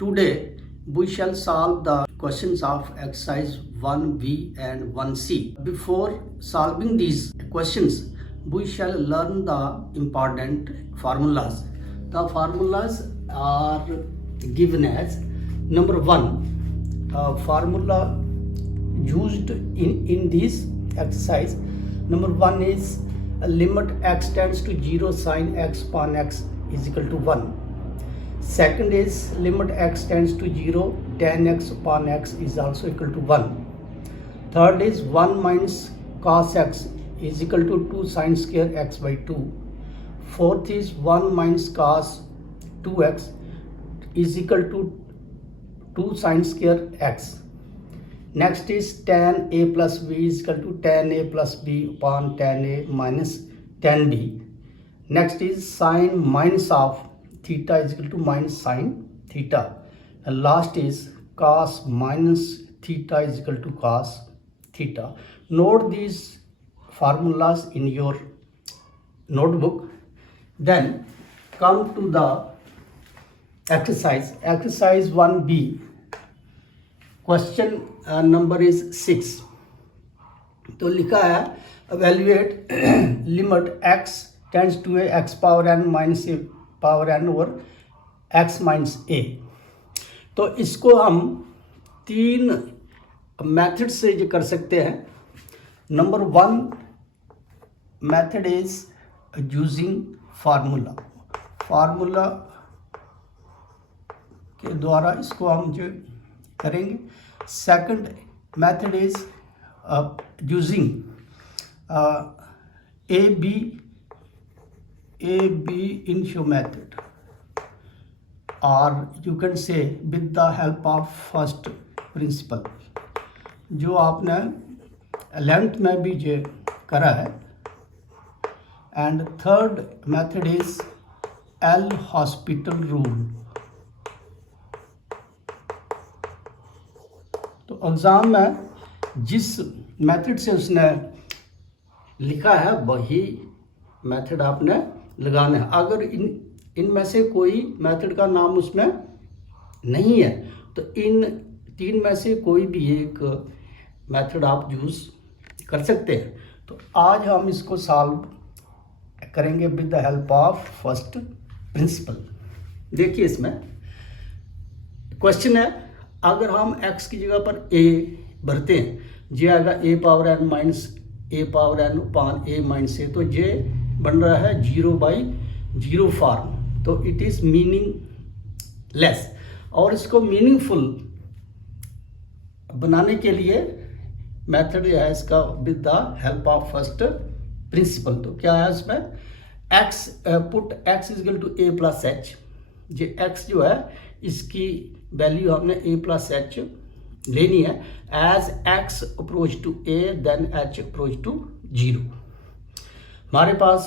Today we shall solve the questions of exercise 1B and 1C. Before solving these questions, we shall learn the important formulas. The formulas are given as number 1, formula used in this exercise. Number 1 is limit x tends to 0 sin x upon x is equal to 1. Second is limit x tends to 0 tan x upon x is also equal to 1. Third is 1 minus cos x is equal to 2 sin square x by 2. Fourth is 1 minus cos 2x is equal to 2 sin square x. Next is tan a plus b is equal to tan a plus b upon tan a minus tan b. Next is sine minus of theta is equal to minus sine theta. And last is cos minus theta is equal to cos theta. Note these formulas in your notebook. Then come to the exercise. Exercise 1B. Question number is 6. तो लिखा है evaluate limit x tends to a x power n minus a power n over x minus a. तो इसको हम 3 method से जो कर सकते हैं. Number 1 method is using formula के द्वारा इसको हम जो करेंगे. Second method is using AB initio method, or you can say with the help of first principle. जो आपने 11th में भी जो करा है. And third method is L hospital rule. तो एग्जाम में जिस मेथड से उसने लिखा है वही मेथड आपने लगाना है. अगर इनमें से कोई मेथड का नाम उसमें नहीं है तो इन 3 में से कोई भी एक मेथड आप यूज़ कर सकते हैं. तो आज हम इसको सॉल्व करेंगे with the help of first principal. देखिए इसमें क्वेश्चन है, अगर हम x की जगह पर a भरते हैं, जे आएगा a power n minus a power n upon a minus a. तो जे बन रहा है 0/0 फॉर्म. तो इट इज मीनिंगलेस. और इसको मीनिंगफुल बनाने के लिए मेथड जो है इसका with the help of first principle. तो क्या है इसमें x put x is equal to a plus h. ये x जो है इसकी वैल्यू हमने a प्लस एच लेनी है. As x approach to a then h approach to 0. हमारे पास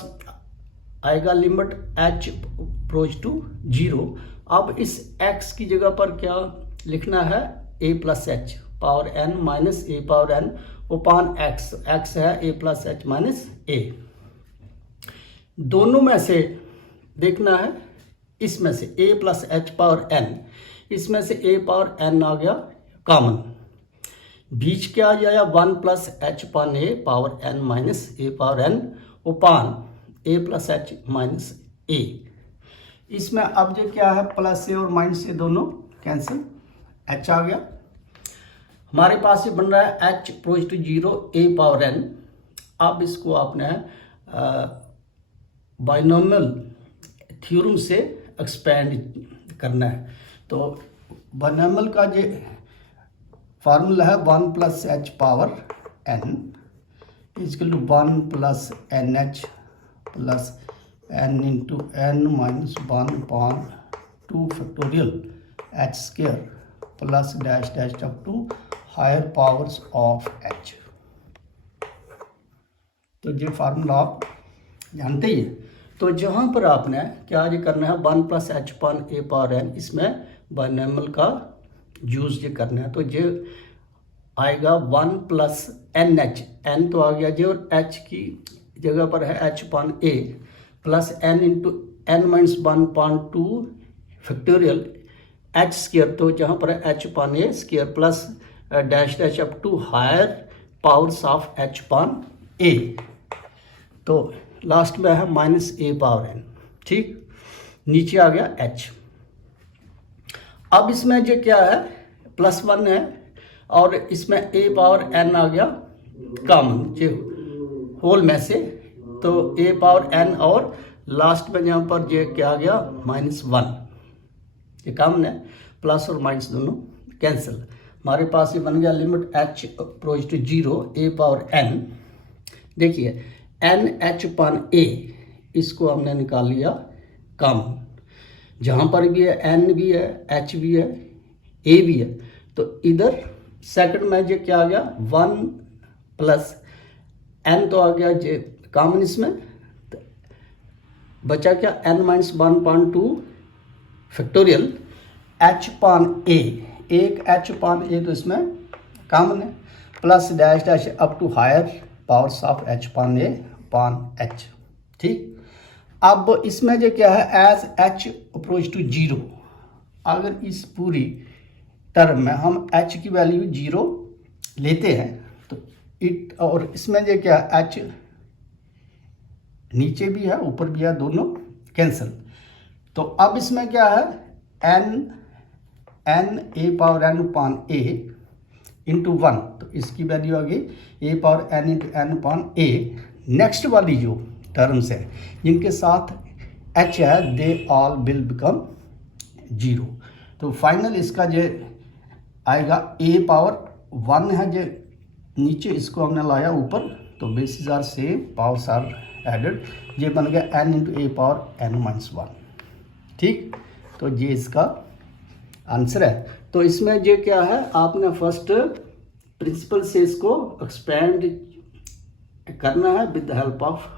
आएगा लिमिट h अप्रोच टू 0. अब इस x की जगह पर क्या लिखना है, a plus h power n minus a power n upon x है a plus H minus a. दोनों में से देखना है, इसमें से a plus h power n, इसमें से a पावर n आ गया कॉमन. बीच क्या आ जाएगा 1 प्लस एच पान a power n minus a power n उपान a plus H minus a. इसमें अब जो क्या है प्लस ए और माइनस ए दोनों कैंसिल, h आ गया. हमारे पास ये बन रहा है h approach to 0 a power n. अब इसको आपने बाइनोमियल थ्योरम से एक्सपेंड करना है. तो बाइनोमियल का जो फार्मूला है 1 plus h power n equal to 1 plus n h plus n into n minus 1 upon 2 factorial h square plus dash dash up to higher powers of h. तो ये formula आप जानते ही हैं. तो जहाँ पर आपने क्या ये करना है 1 plus H upon a power n, इसमें बाइनोमियल का यूज़ ये करना है. तो ये आएगा 1 प्लस एन एच, एन तो आ गया जी, और एच की जगह पर है H upon A plus N into N minus 1/2 factorial H square, तो जहाँ पर H upon A square plus dash dash up to higher powers of H upon A, तो लास्ट में है माइनस ए पावर एन। ठीक, नीचे आ गया एच। अब इसमें जो क्या है +1 है और इसमें ए पावर एन आ गया कॉमन जो होल में से, तो ए पावर एन और लास्ट में यहाँ पर जो क्या आ गया -1, ये कॉमन है, प्लस और माइनस दोनों कैंसिल। हमारे पास ये बन गया limit H approach to 0 a power n. देखिए एन एच पान ए, इसको हमने निकाल लिया कॉमन, जहाँ पर भी है एन भी है एच भी है ए भी है, तो इधर सेकंड में जो क्या आ गया 1 प्लस एन तो आ गया जो कॉमन, इसमें तो बचा क्या n-1/2 फैक्टोरियल एच पान ए, एक एच पान ए तो इसमें कॉमन है, plus dash dash up to higher powers of H upon a पान एच। ठीक, अब इसमें जो क्या है एज एच अप्रोच टू 0, अगर इस पूरी टर्म में हम एच की वैल्यू 0 लेते हैं तो इट, और इसमें जो क्या एच नीचे भी है ऊपर भी है, दोनों कैंसिल। तो अब इसमें क्या है एन ए पावर एन पान ए इंटू 1, तो इसकी वैल्यू आ गई ए पावर एन इंटू एन पान ए। नेक्स्ट वाली जो टर्म्स है जिनके साथ एच है दे ऑल विल बिकम 0, तो फाइनल इसका जो आएगा ए पावर 1 है जो नीचे, इसको हमने लाया ऊपर, तो basis are same powers are added, ये बन गया एन इंटू ए पावर n-1। ठीक, तो ये इसका आंसर है। तो इसमें जो क्या है आपने फर्स्ट प्रिंसिपल से इसको एक्सपेंड करना है with the help of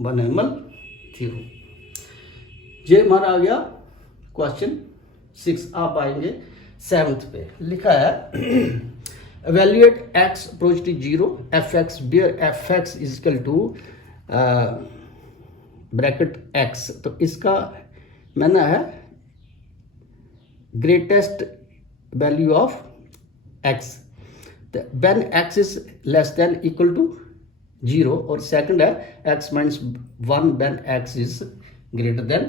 binomial theorem. ये हमारा आ गया क्वेश्चन 6। आप आएंगे 7th पे, लिखा है evaluate x approach to 0 fx where fx is equal to bracket x, तो इसका मैंने है ग्रेटेस्ट वैल्यू ऑफ x, तो when x is less than equal to 0, और सेकंड है x minus 1 when x is greater than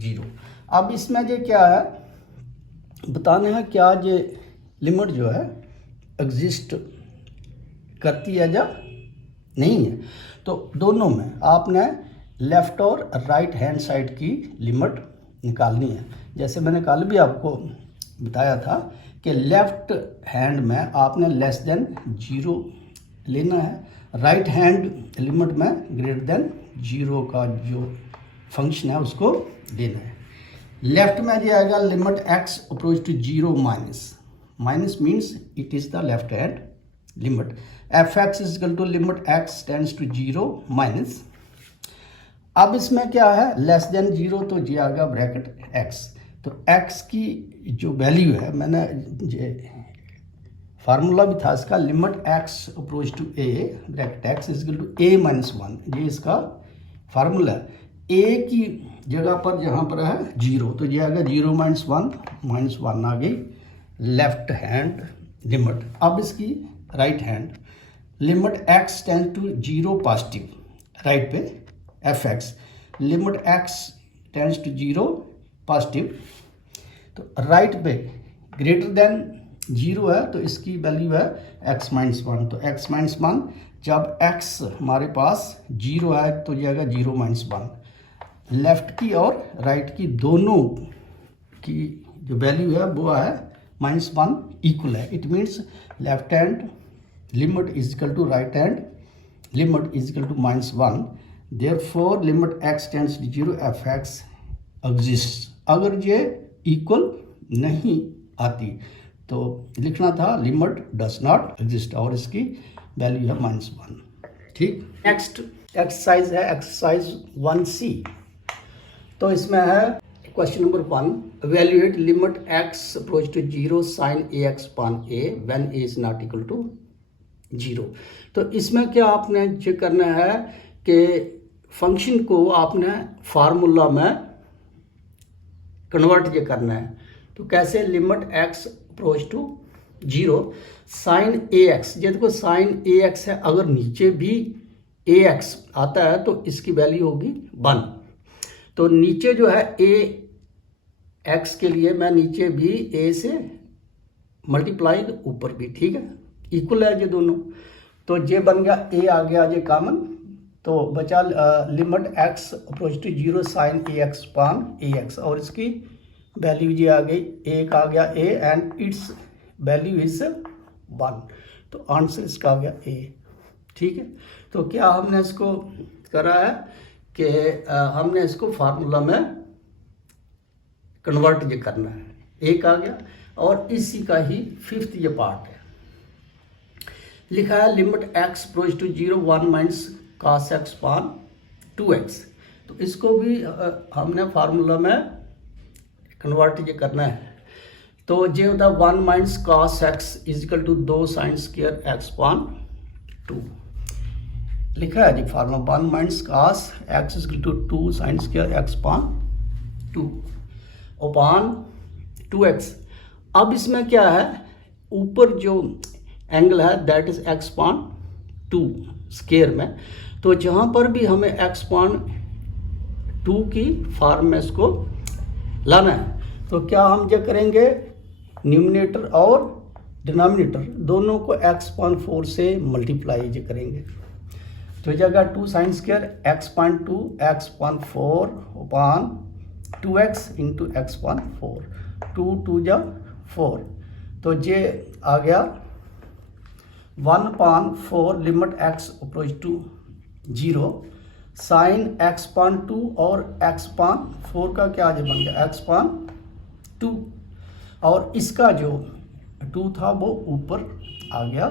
0। अब इसमें जो क्या है बताना है क्या ये लिमिट जो है एग्जिस्ट करती है या नहीं है, तो दोनों में आपने लेफ्ट और राइट हैंड साइड की लिमिट निकालनी है। जैसे मैंने कल भी आपको बताया था कि लेफ्ट हैंड में आपने लेस देन 0 लेना है, राइट हैंड लिमिट में ग्रेटर देन 0 का जो फंक्शन है उसको लेना है। लेफ्ट में जो आएगा limit x approach to 0 minus means it is the left hand limit, fx is equal to limit x tends to 0 minus. अब इसमें क्या है लेस देन 0, तो ये आ गया ब्रैकेट x, तो x की जो वैल्यू है मैंने फार्मूला भी था इसका, limit x approach to a bracket x is equal to a minus 1, ये इसका फार्मूला है। a की जगह पर जहाँ पर है 0, तो ये आएगा 0 माइनस 1 आ गई लेफ्ट हैंड लिमिट। अब इसकी right hand limit x tend to 0 positive, right पे fx limit x tends to 0 positive, तो राइट पे ग्रेटर देन 0 है, तो इसकी वैल्यू है x माइनस 1, तो x माइनस 1 जब x हमारे पास 0 है तो ये आएगा 0 माइनस 1। लेफ्ट की और राइट की दोनों की जो वैल्यू है वो है -1 इक्वल है, it means left hand limit is equal to right hand limit is equal to -1, therefore limit x tends to 0 fx exist. अगर ये इक्वल नहीं आती तो लिखना था लिमिट डज नॉट एग्जिस्ट, और इसकी वैल्यू है -1। ठीक, नेक्स्ट एक्सरसाइज है एक्सरसाइज 1C। तो इसमें है question number 1, evaluate limit x approach to 0 sin ax पान a when a is not equal to 0। तो इसमें क्या आपने चेक करना है कि फंक्शन को आपने फार्मूला में कन्वर्ट ये करना है। तो कैसे, limit x approach to 0 sine ax, ये देखो साइन ax है, अगर नीचे भी ax आता है तो इसकी वैल्यू होगी 1। तो नीचे जो है ax के लिए मैं नीचे भी a से मल्टीप्लाई, ऊपर भी, ठीक है, इक्वल है ये दोनों। तो ये बन गया a आ गया ये कॉमन, तो बचा limit x approach to 0 sine ax upon ax, और इसकी वैल्यू ये आ गई, एक आ गया a and it's value is 1। तो आंसर इसका आ गया a, ठीक है। तो क्या हमने इसको करा है कि हमने इसको फार्मूला में कन्वर्ट ये करना है, एक आ गया। और इसी का ही फिफ्थ ये पार्ट है, लिखा है limit x approach to 0 1 minus cos x पान 2x। तो इसको भी हमने फार्मूला में कन्वर्ट ये करना है। तो ये होता है 1 minus cos x equal to 2 sine square x upon 2, लिखा है जी formula 1 minus cos x equal to 2 sine square x upon 2 upon 2x। अब इसमें क्या है, ऊपर जो एंगल है that is x upon 2 square में, तो जहाँ पर भी हमें x पान 2 की फॉर्म में इसको लाना है, तो क्या हम ये करेंगे, न्यूमिनेटर और डिनोमिनेटर दोनों को x पान 4 से मल्टीप्लाई ये करेंगे। तो जगह 2 sine square x upon 2 x पान 4 अपान 2x इंटू x पान 4, 2 2 जा 4, तो ये आ गया 1 upon 4 limit x approach to 0 sine x upon 2 और x पान 4 का क्या जो बन गया x पान 2, और इसका जो 2 था वो ऊपर आ गया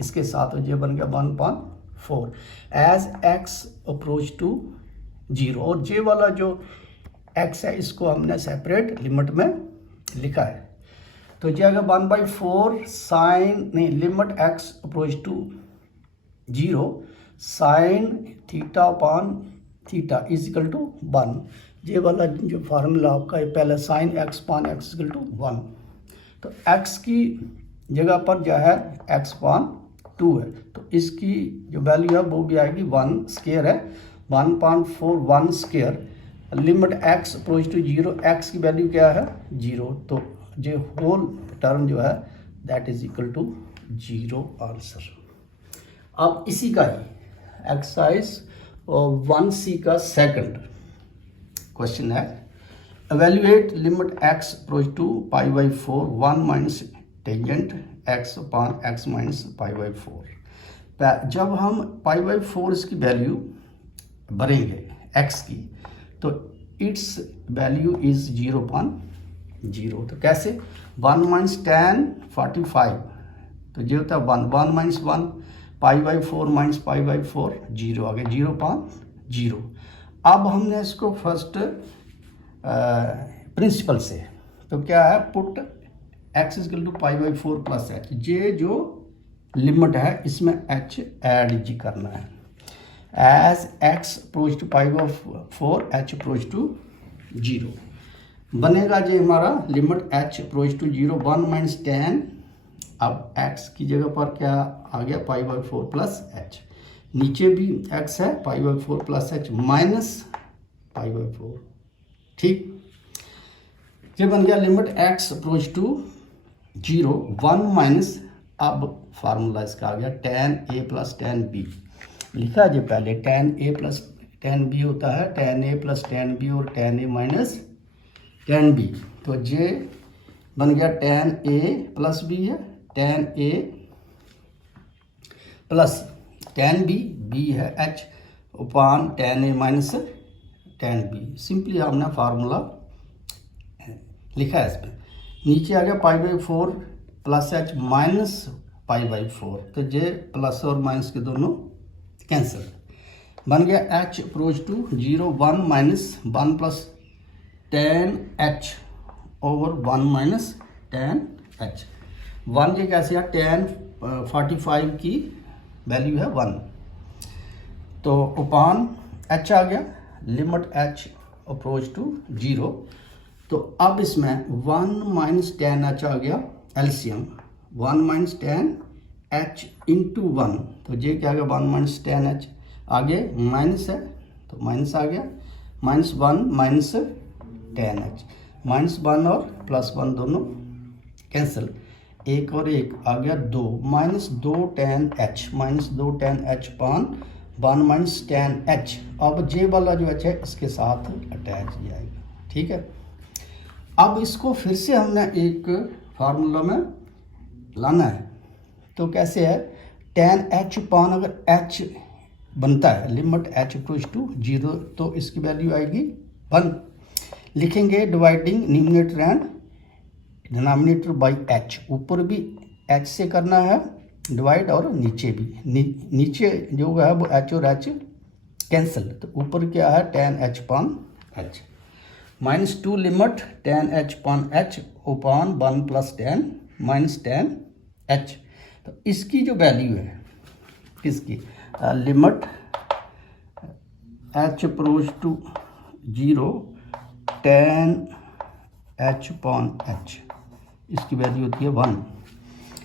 इसके साथ, ये बन गया 1 upon 4 as x approach to 0। और ये वाला जो x है इसको हमने सेपरेट लिमिट में लिखा है। तो ये अगर 1/4 साइन नहीं limit x approach to 0 sine theta upon theta equal to 1, ये वाला जो फार्मूला आपका है पहले sine x upon x equal to 1। तो x की जगह पर जो है x पान 2 है, तो इसकी जो वैल्यू है वो भी आएगी 1 स्क्वायर है, 1/4 1 square limit x approach to 0, x की वैल्यू क्या है 0, तो ये होल टर्म जो है that is equal to 0 answer. अब इसी का ही एक्सरसाइज 1C का सेकंड क्वेश्चन है, evaluate limit x approach to π/4 1 minus tangent x upon x minus π/4। जब हम π/4 इसकी वैल्यू भरेंगे x की, तो इट्स वैल्यू इज 0/0। तो कैसे, 1 माइनस tan 45, तो ये होता है 1 माइनस 1 π/4 माइनस π/4 0 आ गया 0/0। अब हमने इसको फर्स्ट प्रिंसिपल से, तो क्या है, put x equal to π/4 plus h, ये जो लिमिट है इसमें h ऐड जी करना है, as x approach to π/4 h approach to 0 बनेगा। ये हमारा limit h approach to 0 1 minus tan, अब x की जगह पर क्या आ गया π/4 प्लस h, नीचे भी x है π/4 प्लस h माइनस π/4, ठीक। ये बन गया limit x approach to 0 1 minus, अब फार्मूला इसका आ गया tan a plus tan b, लिखा है पहले tan a plus tan b होता है tan a plus tan b और tan a minus tan b, तो ये बन गया tan a प्लस b है tan a plus tan b, b है h upon tan a minus tan b। Simply हमने फार्मूला लिखा है इसमें, नीचे आ गया π/4 प्लस h माइनस π/4, तो ये प्लस और माइनस के दोनों कैंसिल, बन गया h approach to 0 1 minus 1 plus tan h over 1 minus tan h। 1 ये कैसे है, tan 45 की वैल्यू है 1, तो अपान h आ गया लिमिट h अप्रोच टू 0 तो अब इसमें 1 माइनस टेन एच आ गया LCM, 1 minus tan H into 1, तो ये क्या आ गया 1 माइनस टेन एच, आगे माइनस है तो माइनस आ गया, minus 1 minus tan H, minus 1 और प्लस 1 दोनों कैंसिल, एक और एक आ गया 2, minus 2 ten H, minus 2 ten H पान 1 माइनस टेन एच। अब जे वाला जो एच है इसके साथ अटैच हो जाएगा, ठीक है। अब इसको फिर से हमने एक फार्मूला में लाना है, तो कैसे है, टेन एच पान अगर एच बनता है, लिमिट एच अप्रोच टू 0, तो इसकी वैल्यू आएगी 1, लिखेंगे dividing numerator and denominator by H, ऊपर भी एच से करना है डिवाइड और नीचे भी, नीचे जो है वो एच और एच कैंसिल, तो ऊपर क्या है tan H upon H, minus 2 limit tan H upon H upon 1 plus tan minus tan H. तो इसकी जो वैल्यू है किसकी, limit H approach to 0 tan H upon H, इसकी वैल्यू होती है 1,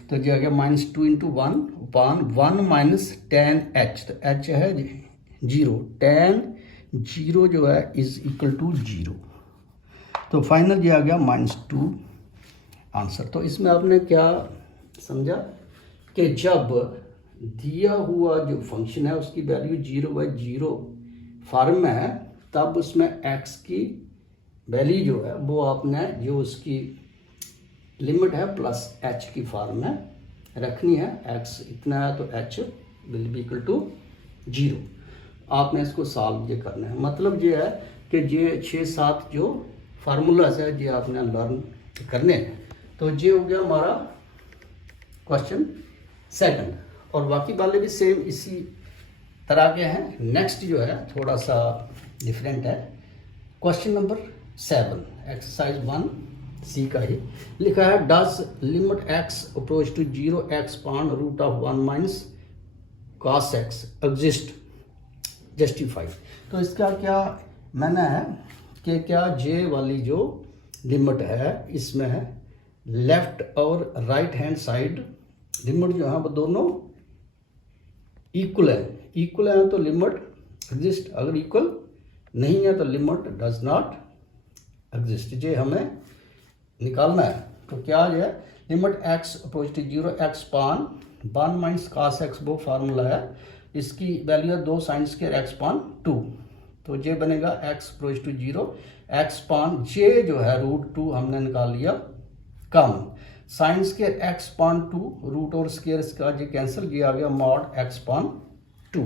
तो जो आ गया माइनस 2 इंटू 1 पान 1 माइनस टेन एच, तो एच है 0, टेन 0 जो है इज इक्वल टू 0, तो फाइनल ये आ गया माइनस 2 आंसर। तो इसमें आपने क्या समझा कि जब दिया हुआ जो फंक्शन है उसकी वैल्यू 0/0 फॉर्म में है, तब उसमें x की वैल्यू जो है वो आपने जो उसकी लिमिट है प्लस h की फॉर्म में रखनी है, x इतना है तो h will be equal to 0। आपने इसको सॉल्व ये करना है, मतलब ये है कि ये 6-7 जो फार्मूलाज है ये आपने लर्न करने हैं। तो ये हो गया हमारा क्वेश्चन सेकंड, और बाकी वाले भी सेम इसी तरह के हैं। नेक्स्ट जो है थोड़ा सा डिफरेंट है, क्वेश्चन नंबर 7 एक्सरसाइज 1C का ही लिखा है, does limit x approach to 0 x upon root of 1 minus cos x exist justify. तो इसका क्या मैंने है कि क्या j वाली जो लिमिट है इसमें है लेफ्ट और राइट हैंड साइड लिमिट जो है वो दोनों इक्वल है तो लिमिट एग्जिस्ट, अगर इक्वल नहीं है तो लिमिट डज नॉट एग्जिस्ट। ये हमें निकालना है, तो क्या है limit x approach to 0 x upon 1 minus cos x वो फार्मूला है, इसकी वैल्यू है 2 साइन स्क्वायर x पान 2, तो ये बनेगा x अप्रोच टू 0 x पान j जो है √2 हमने निकाल लिया कम, sign square x upon 2 root और स्क्वायर इसका ये कैंसिल, ये आ गया मॉड x पान 2,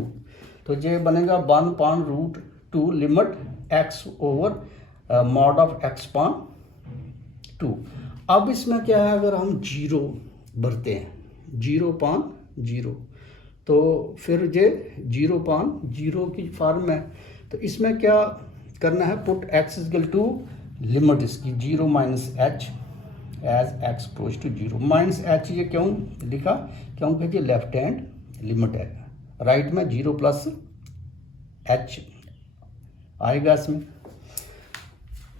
तो ये बनेगा 1 पान √2 limit x over mod of x upon 2। अब इसमें क्या है, अगर हम 0 भरते हैं 0 पान 0, तो फिर ये 0 पान 0 की फॉर्म है, तो इसमें क्या करना है, put x equal to limit इसकी 0 minus h as x approach to 0 minus h, ये क्यों लिखा, क्योंकि ये लेफ्ट हैंड लिमिट है, राइट में 0 प्लस एच आएगा इसमें,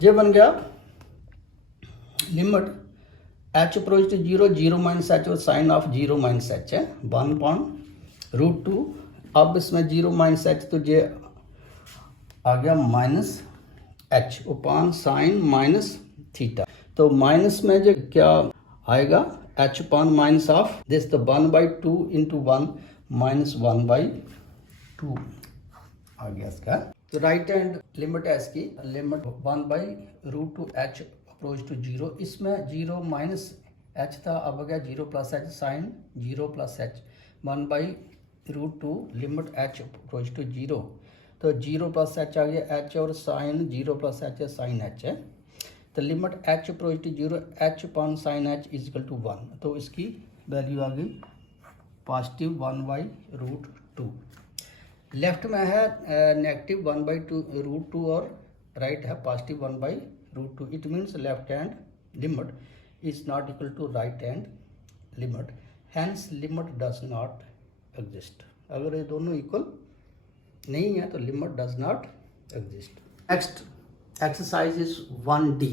ये बन गया limit H approach to 0 minus h और साइन ऑफ 0 माइनस एच है 1 पान √2। अब इसमें 0 माइनस एच तो ये आ गया minus H upon sine minus theta, तो माइनस में जो क्या आएगा एच पान माइनस ऑफ दिस, तो 1/2 इंटू 1 माइनस 1/2 आ गया इसका। तो राइट हैंड लिमिट है इसकी लिमिट 1/√2 एच अप्रोच टू 0, इसमें 0 माइनस एच था, अब आ गया 0 plus H sine 0 plus H 1/√2 limit H approach to 0, तो 0 प्लस एच आ गया एच और साइन 0 प्लस एच है साइन एच है, तो limit H approach to 0 H upon sine H is equal to 1, तो इसकी वैल्यू आ गई पॉजिटिव 1/√2। लेफ्ट में है नेगेटिव 1/2 और राइट है positive 1/√2, it means left hand limit is not equal to right hand limit, hence limit does not exist. अगर ये दोनों इक्वल नहीं है तो limit does not exist. Next exercise is 1D,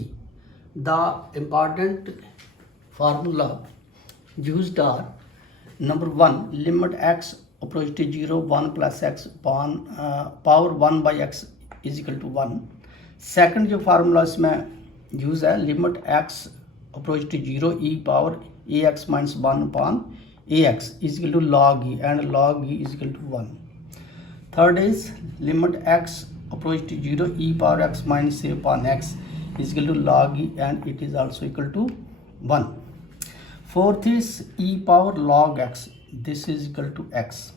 The important formula used are: number 1, limit x approach to 0, 1 plus x upon power 1 by x is equal to 1. Second जो formula इसमें use है, limit x approach to 0 e power ax minus 1 upon ax is equal to log e and log e is equal to 1. Third is limit x approach to 0 e power x minus a upon x is equal to log e and it is also equal to 1. Fourth is e power log x, this is equal to x.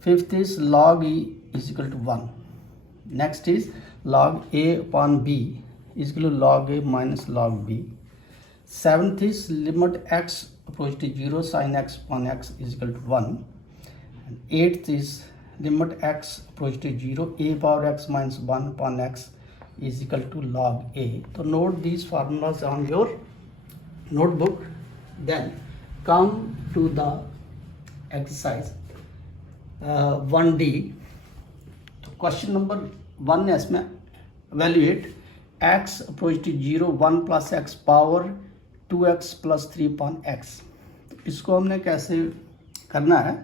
Fifth is log e is equal to 1. Next is log a upon b is equal to log a minus log b. Seventh is limit x approach to 0 sin x upon x is equal to 1. And eighth is limit x approach to 0 a power x minus 1 upon x is equal to log a. So note these formulas on your notebook. Then come to the exercise 1D. तो question number 1 है इसमें, evaluate x approach to 0 1 plus x power 2x plus 3 upon x. तो इसको हमने कैसे करना है,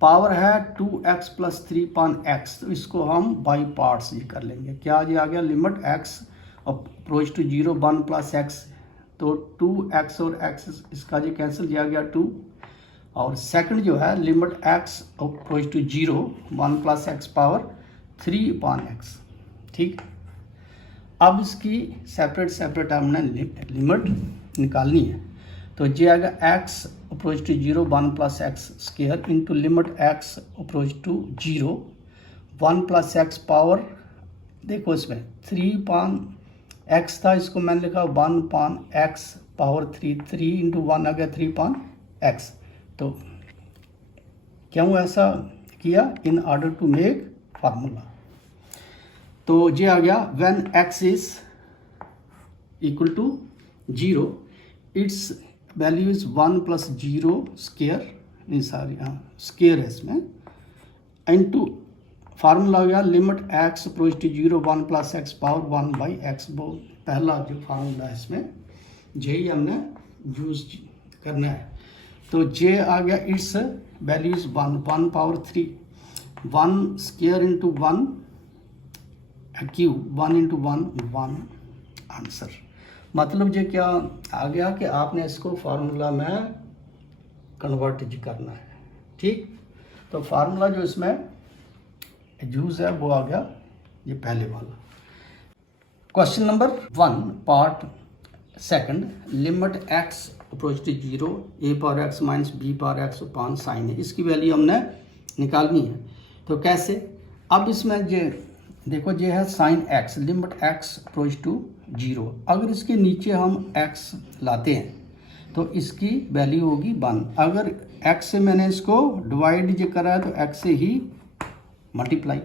power है 2x plus 3 upon x, तो इसको हम बाई पार्ट्स ही कर लेंगे. क्या ये आ गया, limit x approach to 0 1 plus x, तो 2x और x इसका जो कैंसिल किया गया 2. और सेकंड जो है limit x approach to 0 1 plus x power 3 upon x. ठीक, अब इसकी सेपरेट हमने लिमिट निकालनी है. तो ये आएगा x approach to 0 1 plus x square into limit x approach to 0 1 plus x power, देखो इसमें 3 upon x था, इसको मैंने लिखा 1 upon x पावर 3, 3 इंटू 1 आ गया 3 upon x. तो क्यों ऐसा किया, in order to make formula. तो ये आ गया when x is equal to 0 its value is 1 plus 0 square, नहीं सॉरी स्क्वायर है इसमें, इनटू फार्मूला हो गया limit x approach to 0 1 plus x power 1 by x. वो पहला जो फार्मूला है इसमें यही हमने यूज करना है. तो जे आ गया, it's value is 1 power 3 1 square into 1 cube 1 into 1 answer. मतलब ये क्या आ गया कि आपने इसको फार्मूला में कन्वर्ट करना है. ठीक, तो फार्मूला जो इसमें यूज है वो आ गया ये पहले वाला. Question number 1 part second, limit x approach to 0 a power x minus b power x upon sine है, इसकी वैल्यू हमने निकालनी है. तो कैसे, अब इसमें ये देखो ये है sine x, limit x approach to 0. अगर इसके नीचे हम x लाते हैं तो इसकी वैल्यू होगी 1. अगर x से मैंने इसको डिवाइड जो करा है तो x से ही मल्टीप्लाई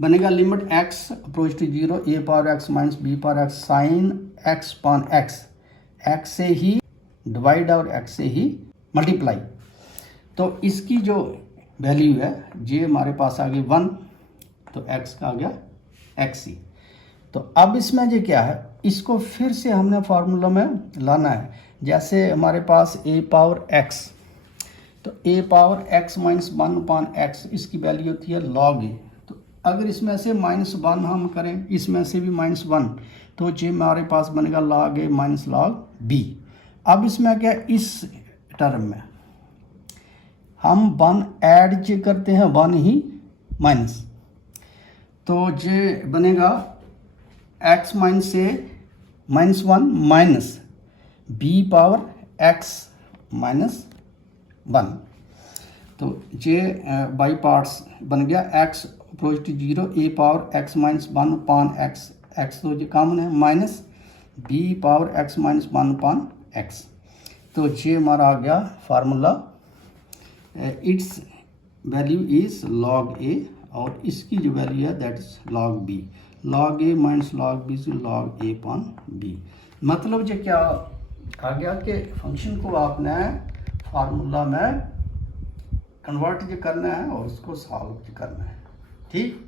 बनेगा. Limit x approach to 0 a power x minus b power x sine x upon x, x से ही डिवाइड और x से ही मल्टीप्लाई. तो इसकी जो वैल्यू है ये हमारे पास आ गई 1, तो x का आ गया x ही. तो अब इसमें ये क्या है, इसको फिर से हमने फार्मूला में लाना है. जैसे हमारे पास a पावर x, तो a power x minus 1 upon x, इसकी वैल्यू होती है log a. तो अगर इसमें से -1 हम करें, इसमें से भी -1, तो ये हमारे पास बनेगा log a minus log b. अब इसमें क्या, इस टर्म में हम 1 ऐड जो करते हैं 1 ही माइनस, तो ये बनेगा x minus a -1 minus b power x minus 1. तो ये बाई पार्ट्स बन गया x approach to 0 a power x minus 1 upon x, x तो जो कॉमन है, minus b power x minus 1 upon x. तो ये हमारा आ गया formula, its value is log a और इसकी जो वैल्यू है that is log b. log a minus log b is log a upon b. मतलब ये क्या आ गया कि फंक्शन को आपने फार्मूला में कन्वर्ट जो करना है और उसको सॉल्व करना है. ठीक,